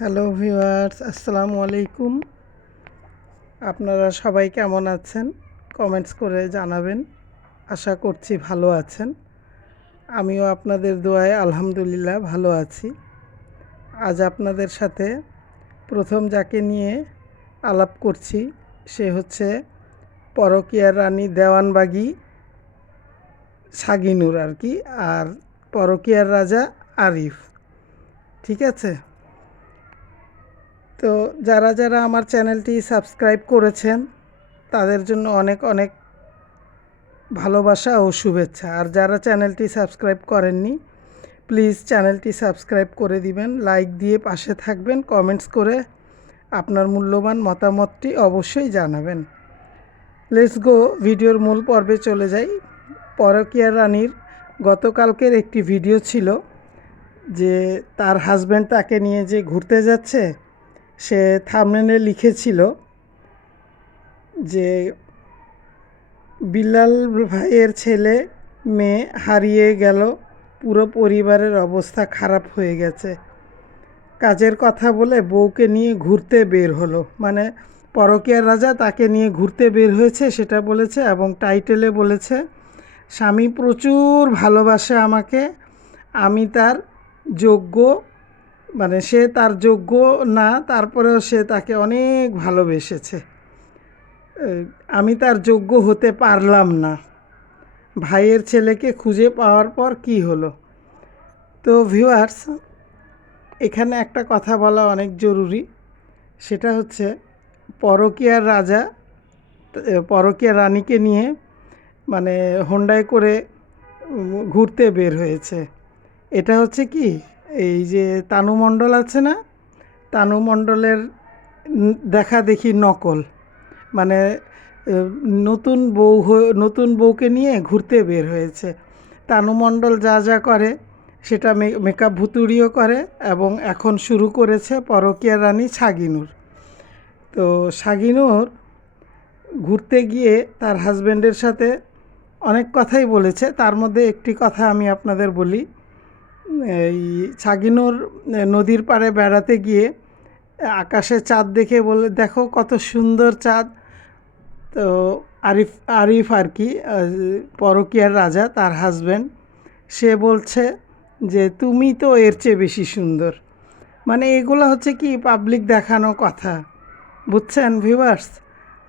Hello viewers, আসসালামু আলাইকুম। আপনারা সবাই কেমন আছেন? কমেন্টস করে জানাবেন। আশা করছি ভালো আছেন। আমিও আপনাদের দোয়ায় আলহামদুলিল্লাহ ভালো আছি। আজ আপনাদের সাথে প্রথম যাকে নিয়ে আলাপ করছি সে হচ্ছে পরকীয়ার রানী দেওয়ানবাগী শাগিনুর আর কি, আর পরকীয়ার রাজা আরিফ। ঠিক আছে? তো যারা যারা আমার চ্যানেলটি সাবস্ক্রাইব করেছেন তাদের জন্য অনেক অনেক ভালোবাসা ও শুভেচ্ছা। আর যারা চ্যানেলটি সাবস্ক্রাইব করেননি প্লিজ চ্যানেলটি সাবস্ক্রাইব করে দিবেন, লাইক দিয়ে পাশে থাকবেন, কমেন্টস করে আপনার মূল্যবান মতামতটি অবশ্যই জানাবেন। লেটস গো, ভিডিওর মূল পর্বে চলে যাই। পরকীয়া রানীর গতকালকের একটি ভিডিও ছিল যে তার হাজব্যান্ড তাকে নিয়ে যে ঘুরতে যাচ্ছে, সে থাম্বনেলে লিখেছিল যে বিল্লাল ভাইয়ের ছেলে মেয়ে হারিয়ে গেল, পুরো পরিবারের অবস্থা খারাপ হয়ে গেছে, কাজের কথা বলে বউকে নিয়ে ঘুরতে বের হলো। মানে পরকীয়ার রাজা তাকে নিয়ে ঘুরতে বের হয়েছে সেটা বলেছে, এবং টাইটেলে বলেছে স্বামী প্রচুর ভালোবাসে আমাকে, আমি তার যোগ্য, মানে সে তার যোগ্য না, তারপরেও সে তাকে অনেক ভালোবেসেছে, আমি তার যোগ্য হতে পারলাম না। ভাইয়ের ছেলেকে খুঁজে পাওয়ার পর কি হলো? তো ভিউয়ার্স, এখানে একটা কথা বলা অনেক জরুরি। সেটা হচ্ছে পরকীয়ার রাজা পরকীয়া রানীকে নিয়ে মানে হোন্ডায় করে ঘুরতে বের হয়েছে। এটা হচ্ছে কি, এই যে তানু মণ্ডল আছে না, তানু মণ্ডলের দেখা দেখি নকল। মানে নতুন বউকে নিয়ে ঘুরতে বের হয়েছে। তানু মণ্ডল যা যা করে সেটা মেকআপ ভুতুড়িও করে, এবং এখন শুরু করেছে পরকীয়া রানী শাগিনুর। তো শাগিনুর ঘুরতে গিয়ে তার হাজব্যান্ডের সাথে অনেক কথাই বলেছে, তার মধ্যে একটি কথা আমি আপনাদের বলি। এই শাগিনুর নদীর পাড়ে বেড়াতে গিয়ে আকাশে চাঁদ দেখে বলে, দেখো কত সুন্দর চাঁদ। তো আরিফ আরিফ আর কি, পরকীয়ার রাজা তার হাজব্যান্ড, সে বলছে যে তুমি তো এর চেয়ে বেশি সুন্দর। মানে এগুলো হচ্ছে কি পাবলিক দেখানো কথা, বুঝছেন ভিউয়ার্স?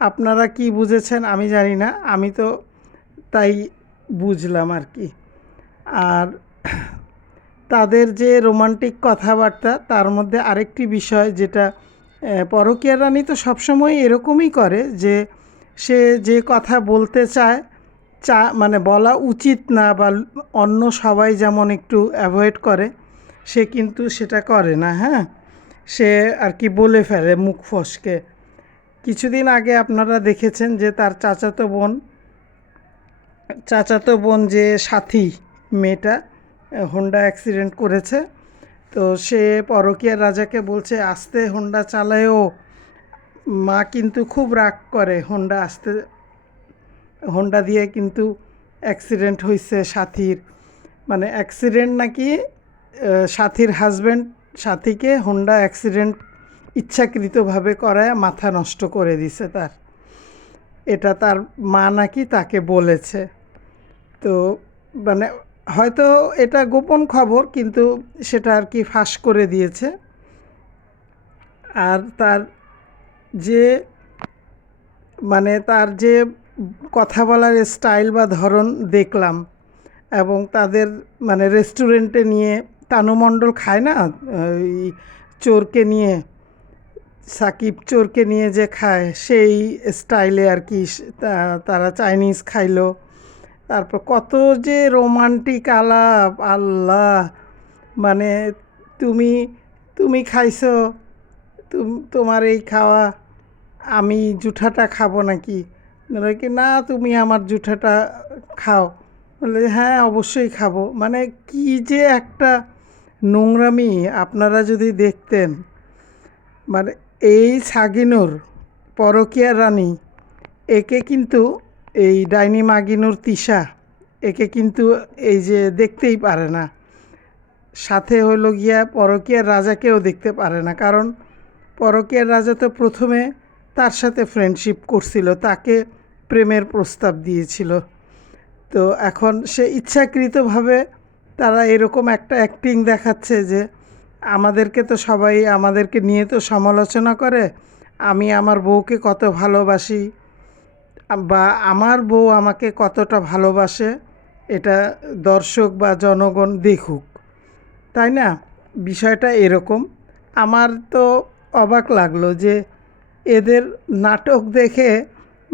আপনারা কি বুঝেছেন আমি জানি না, আমি তো তাই বুঝলাম আর কি। আর তাদের যে রোমান্টিক কথাবার্তা, তার মধ্যে আরেকটি বিষয় যেটা পরকীয়া রানী তো সবসময় এরকমই করে যে সে যে কথা বলতে চায় মানে বলা উচিত না, বা অন্য সবাই যেমন একটু অ্যাভয়েড করে, সে কিন্তু সেটা করে না। হ্যাঁ, সে আর কি বলে ফেলে মুখ ফসকে। কিছুদিন আগে আপনারা দেখেছেন যে তার চাচাতো বোন যে সাথী মেয়েটা হোন্ডা অ্যাক্সিডেন্ট করেছে। তো সে পরকীয়ার রাজাকে বলছে আস্তে হোন্ডা চালায়ও, মা কিন্তু খুব রাগ করে, হোন্ডা দিয়ে কিন্তু অ্যাক্সিডেন্ট হয়েছে সাথীর। মানে অ্যাক্সিডেন্ট নাকি সাথীর হাজব্যান্ড সাথীকে হোন্ডা অ্যাক্সিডেন্ট ইচ্ছাকৃতভাবে করায় মাথা নষ্ট করে দিছে তার, এটা তার মা নাকি তাকে বলেছে। তো মানে হয়তো এটা গোপন খবর, কিন্তু সেটা আর কি ফাঁস করে দিয়েছে। আর তার যে তার যে কথা বলার স্টাইল বা ধরন দেখলাম, এবং তাদের রেস্টুরেন্টে নিয়ে তানু মণ্ডল খায় না, ওই চোরকে নিয়ে, সাকিব চোরকে নিয়ে যে খায় সেই স্টাইলে আর কি তারা চাইনিজ খাইলো। তারপর কত যে রোমান্টিক আলাপ, আল্লাহ! মানে তুমি তুমি খাইছো, তোমার এই খাওয়া, আমি জুঠাটা খাবো নাকি? বলে কি না, তুমি আমার জুঠাটা খাও। বলে হ্যাঁ অবশ্যই খাবো। মানে কি যে একটা নোংরামি, আপনারা যদি দেখতেন। মানে এই শাগিনুর পরকীয়া রানী, একে কিন্তু এই ডাইনি মাগিনুর তিশা একে কিন্তু এই যে দেখতেই পারে না। সাথে হলো গিয়া পরকীয়ার রাজাকেও দেখতে পারে না, কারণ পরকীয়ার রাজা তো প্রথমে তার সাথে ফ্রেন্ডশিপ করছিল, তাকে প্রেমের প্রস্তাব দিয়েছিল। তো এখন সে ইচ্ছাকৃতভাবে তারা এরকম একটা অ্যাক্টিং দেখাচ্ছে যে আমাদেরকে তো সবাই আমাদেরকে নিয়ে তো সমালোচনা করে, আমি আমার বউকে কত ভালোবাসি বা আমার বউ আমাকে কতটা ভালোবাসে এটা দর্শক বা জনগণ দেখুক, তাই না? বিষয়টা এরকম। আমার তো অবাক লাগলো যে এদের নাটক দেখে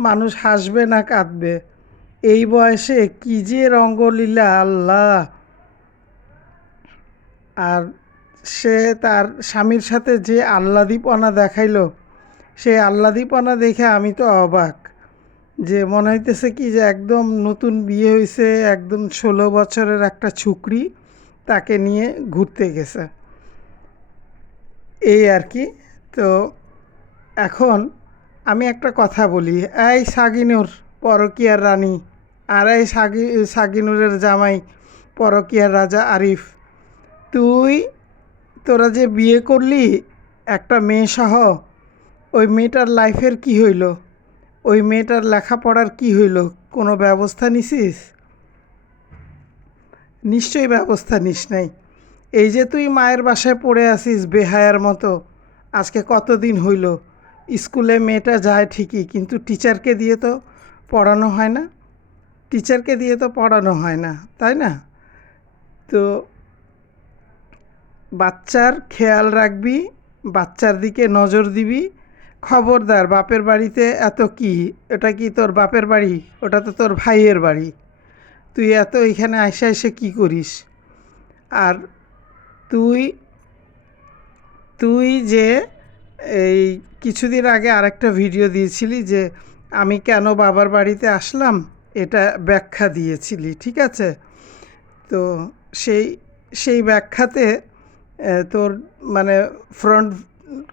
মানুষ হাসবে না কাঁদবে, এই বয়সে কী যে রঙ্গলীলা, আল্লাহ। আর সে তার স্বামীর সাথে যে আহ্লাদীপনা দেখাইলো, সেই আহ্লাদীপনা দেখে আমি তো অবাক, যে মনে হইতেছে কি যে একদম নতুন বিয়ে হয়েছে, একদম 16 বছরের একটা ছুকরি তাকে নিয়ে ঘুরতে গেছে, এই আর কি। তো এখন আমি একটা কথা বলি, এই সাগিনুর পরকীয়ার রানী, আর এই সাগিনুরের জামাই পরকীয়ার রাজা আরিফ, তোরা যে বিয়ে করলি একটা মেয়ে সহ, ওই মেয়েটার লাইফের কি হইল? ওই মেয়েটার লেখাপড়ার কি হইল? কোনো ব্যবস্থা নিছিস? নিশ্চয়ই ব্যবস্থা নিস নাই। এই যে তুই মায়ের বাসায় পড়ে আসিস বেহায়ার মতো, আজকে কতদিন হইল? স্কুলে মেয়েটা যায় ঠিকই, কিন্তু টিচারকে দিয়ে তো পড়ানো হয় না, টিচারকে দিয়ে তো পড়ানো হয় না, তাই না? তো বাচ্চার খেয়াল রাখবি, বাচ্চার দিকে নজর দিবি। খবরদার, বাপের বাড়িতে এত কি, এটা কি তোর বাপের বাড়ি? ওটা তো তোর ভাইয়ের বাড়ি। তুই এত এখানে আইসে আইসে কী করিস? আর তুই তুই যে এই কিছুদিন আগে আরেকটা ভিডিও দিয়েছিলি যে আমি কেন বাবার বাড়িতে আসলাম, এটা ব্যাখ্যা দিয়েছিলি, ঠিক আছে? তো সেই সেই ব্যাখ্যাতে তোর মানে ফ্রন্ট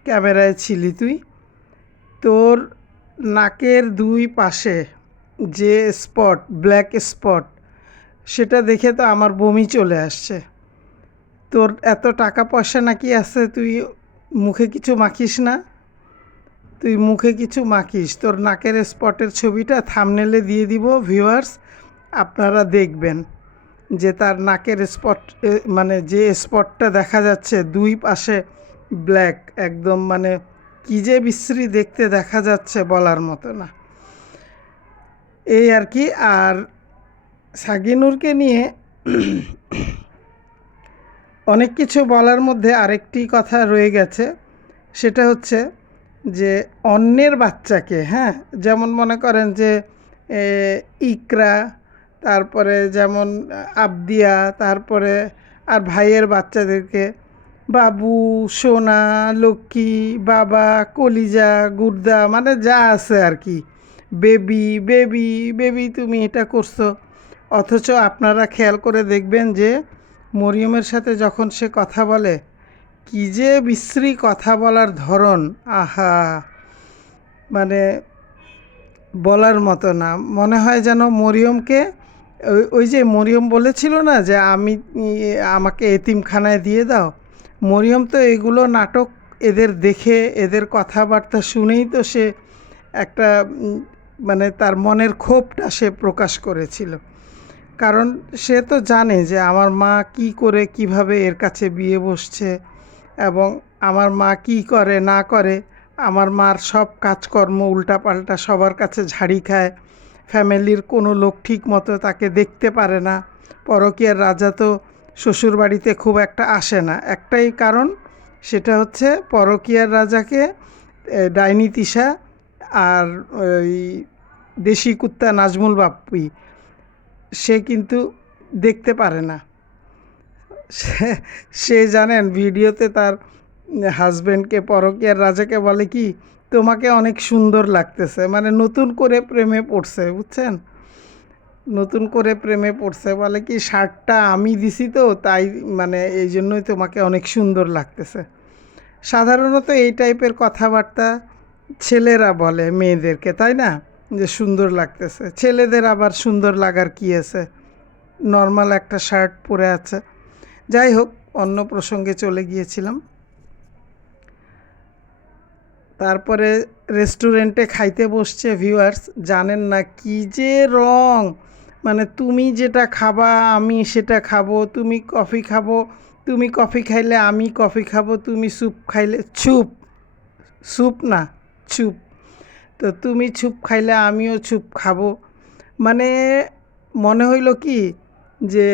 ক্যামেরায় ছিলি তুই, তোর নাকের দুই পাশে যে স্পট, ব্ল্যাক স্পট, সেটা দেখে তো আমার বমি চলে আসছে। তোর এত টাকা পয়সা নাকি আছে, তুই মুখে কিছু মাখিস না? তুই মুখে কিছু মাখিস? তোর নাকের স্পটের ছবিটা থাম্বনেলে দিয়ে দিব, ভিউয়ার্স আপনারা দেখবেন যে তার নাকের স্পট, মানে যে স্পটটা দেখা যাচ্ছে দুই পাশে ব্ল্যাক, একদম মানে কী যে বিশ্রী দেখতে দেখা যাচ্ছে বলার মতো না, এই আর কি। আর সাগিনুরকে নিয়ে অনেক কিছু বলার মধ্যে আরেকটি কথা রয়ে গেছে, সেটা হচ্ছে যে অন্যের বাচ্চাকে, হ্যাঁ, যেমন মনে করেন যে ইকরা, তারপরে যেমন আবদিয়া, তারপরে আর ভাইয়ের বাচ্চাদেরকে বাবু, সোনা, লক্ষ্মী, বাবা, কলিজা, গুর্দা, মানে যা আছে আর কি, বেবি বেবি বেবি, তুমি এটা করছো। অথচ আপনারা খেয়াল করে দেখবেন যে মরিয়মের সাথে যখন সে কথা বলে, কী যে বিশ্রী কথা বলার ধরন, আহা, মানে বলার মতো না। মনে হয় যেন মরিয়মকে ওই যে মরিয়ম বলেছিল না যে আমাকে এতিমখানায় দিয়ে দাও, মরিয়ম তো এগুলো নাটক এদের দেখে, এদের কথাবার্তা শুনেই তো সে একটা মানে তার মনের ক্ষোভটা সে প্রকাশ করেছিল। কারণ সে তো জানে যে আমার মা কি করে কিভাবে এর কাছে বিয়ে বসছে, এবং আমার মা কি করে না করে, আমার মার সব কাজকর্ম উল্টাপাল্টা, সবার কাছে ঝাড়ি খায়, ফ্যামিলির কোনো লোক ঠিক মতো তাকে দেখতে পারে না। পরকীয়ার রাজা তো শ্বশুরবাড়িতে খুব একটা আসে না, একটাই কারণ, সেটা হচ্ছে পরকীয়ার রাজাকে ডাইনি তিশা আর ওই দেশি কুত্তা নাজমুল বাপ্পি সে কিন্তু দেখতে পারে না। সে জানেন ভিডিওতে তার হাজব্যান্ডকে, পরকীয়ার রাজাকে বলে কি, তোমাকে অনেক সুন্দর লাগতেছে, মানে নতুন করে প্রেমে পড়ছে, বুঝছেন? নতুন করে প্রেমে পড়ছে, বলে কি শার্টটা আমি দিছি তো তাই, মানে এই জন্যই তোমাকে অনেক সুন্দর লাগতেছে। সাধারণত এই টাইপের কথাবার্তা ছেলেরা বলে মেয়েদেরকে, তাই না, যে সুন্দর লাগতেছে। ছেলেদের আবার সুন্দর লাগার কী আছে, নর্মাল একটা শার্ট পরে আছে। যাই হোক, অন্য প্রসঙ্গে চলে গিয়েছিলাম। তারপরে রেস্টুরেন্টে খাইতে বসছে ভিউয়ার্স, জানেন না কি যে রং, মানে তুমি যেটা খাবা আমি সেটা খাবো, তুমি কফি খাবো, তুমি কফি খাইলে আমি কফি খাবো, তুমি স্যুপ খাইলে স্যুপ না স্যুপ, তো তুমি স্যুপ খাইলে আমিও স্যুপ খাবো। মানে মনে হইল কি যে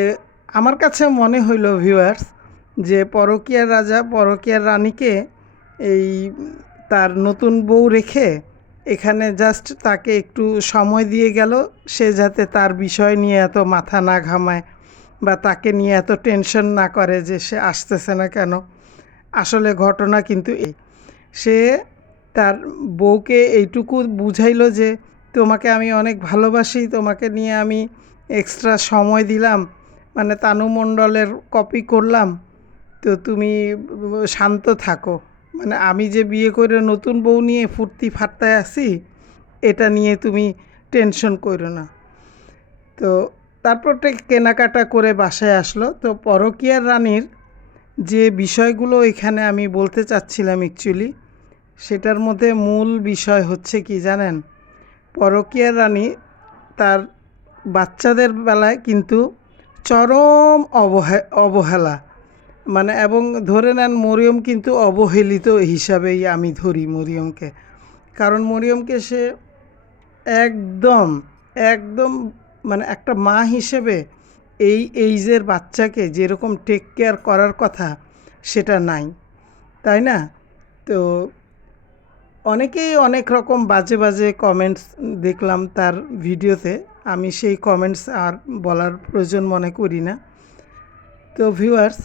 আমার কাছে মনে হইল ভিউয়ার্স যে পরকীয়ার রাজা পরকীয়ার রানীকে এই তার নতুন বউ রেখে এখানে জাস্ট তাকে একটু সময় দিয়ে গেল, সে যাতে তার বিষয় নিয়ে এত মাথা না ঘামায় বা তাকে নিয়ে এত টেনশন না করে যে সে আসতেছে না কেন। আসলে ঘটনা কিন্তু এই, সে তার বউকে এইটুকু বুঝাইলো যে তোমাকে আমি অনেক ভালোবাসি, তোমাকে নিয়ে আমি এক্সট্রা সময় দিলাম, মানে তানু মণ্ডলের কপি করলাম, তো তুমি শান্ত থাকো, মানে আমি যে বিয়ে করে নতুন বউ নিয়ে ফুর্তি ফাট্টায় আছি এটা নিয়ে তুমি টেনশন করো না। তো তারপর কেনাকাটা করে বাসায় আসলো। তো পরকীয়ার রানীর যে বিষয়গুলো এখানে আমি বলতে চাচ্ছিলাম অ্যাকচুয়ালি, সেটার মধ্যে মূল বিষয় হচ্ছে কি জানেন, পরকীয়ার রানী তার বাচ্চাদের বেলায় কিন্তু চরম অবহেলা, মানে এবং ধরে নেন মরিয়ম কিন্তু অবহেলিত হিসাবেই আমি ধরি মরিয়মকে, কারণ মরিয়মকে সে একদম একদম মানে একটা মা হিসেবে এই এইজের বাচ্চাকে যেরকম টেক কেয়ার করার কথা সেটা নাই, তাই না? তো অনেকেই অনেক রকম বাজে বাজে কমেন্টস দেখলাম তার ভিডিওতে, আমি সেই কমেন্টস আর বলার প্রয়োজন মনে করি না। তো ভিউয়ার্স,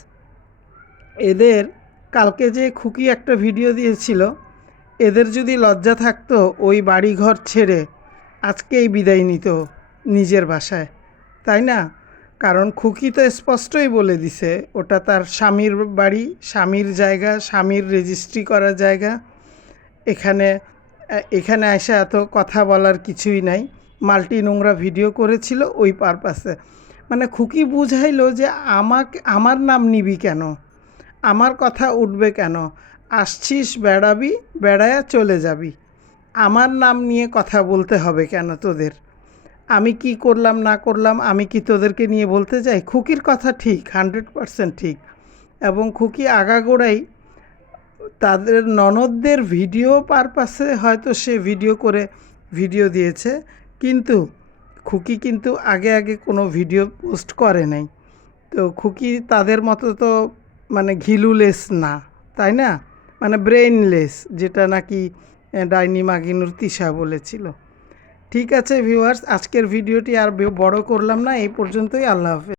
এদের কালকে যে খুকি একটা ভিডিও দিয়েছিল, এদের যদি লজ্জা থাকতো ওই বাড়িঘর ছেড়ে আজকেই বিদায় নিত নিজের বাসায়, তাই না? কারণ খুকি তো স্পষ্টই বলে দিছে ওটা তার স্বামীর বাড়ি, স্বামীর জায়গা, স্বামীর রেজিস্ট্রি করা জায়গা, এখানে এখানে এসে এত কথা বলার কিছুই নাই। মাল্টি নোংরা ভিডিও করেছিল ওই পারপাসে, মানে খুকি বুঝাইলো যে আমার নাম নিবি কেন, আমার কথা উঠবে কেন, আসছিস বেড়াবি, বেড়ায়া চলে যাবি, আমার নাম নিয়ে কথা বলতে হবে কেন তোদের, আমি কি করলাম না করলাম আমি কি তোদেরকে নিয়ে বলতে যাই? খুকির কথা ঠিক, 100% ঠিক, এবং খুকি আগাগোড়াই তাদের ননদদের ভিডিও পারপাসে হয়তো সে ভিডিও করে ভিডিও দিয়েছে, কিন্তু খুকি কিন্তু আগে আগে কোনো ভিডিও পোস্ট করে নাই। তো খুকি তাদের মতো তো মানে ঘিলুলেস না, তাই না? মানে ব্রেইনলেস, যেটা নাকি ডাইনি মাগিনুর তিশা বলেছিল। ঠিক আছে ভিউয়ার্স, আজকের ভিডিওটি আর বড় করলাম না, এই পর্যন্তই। আল্লাহ হাফেজ।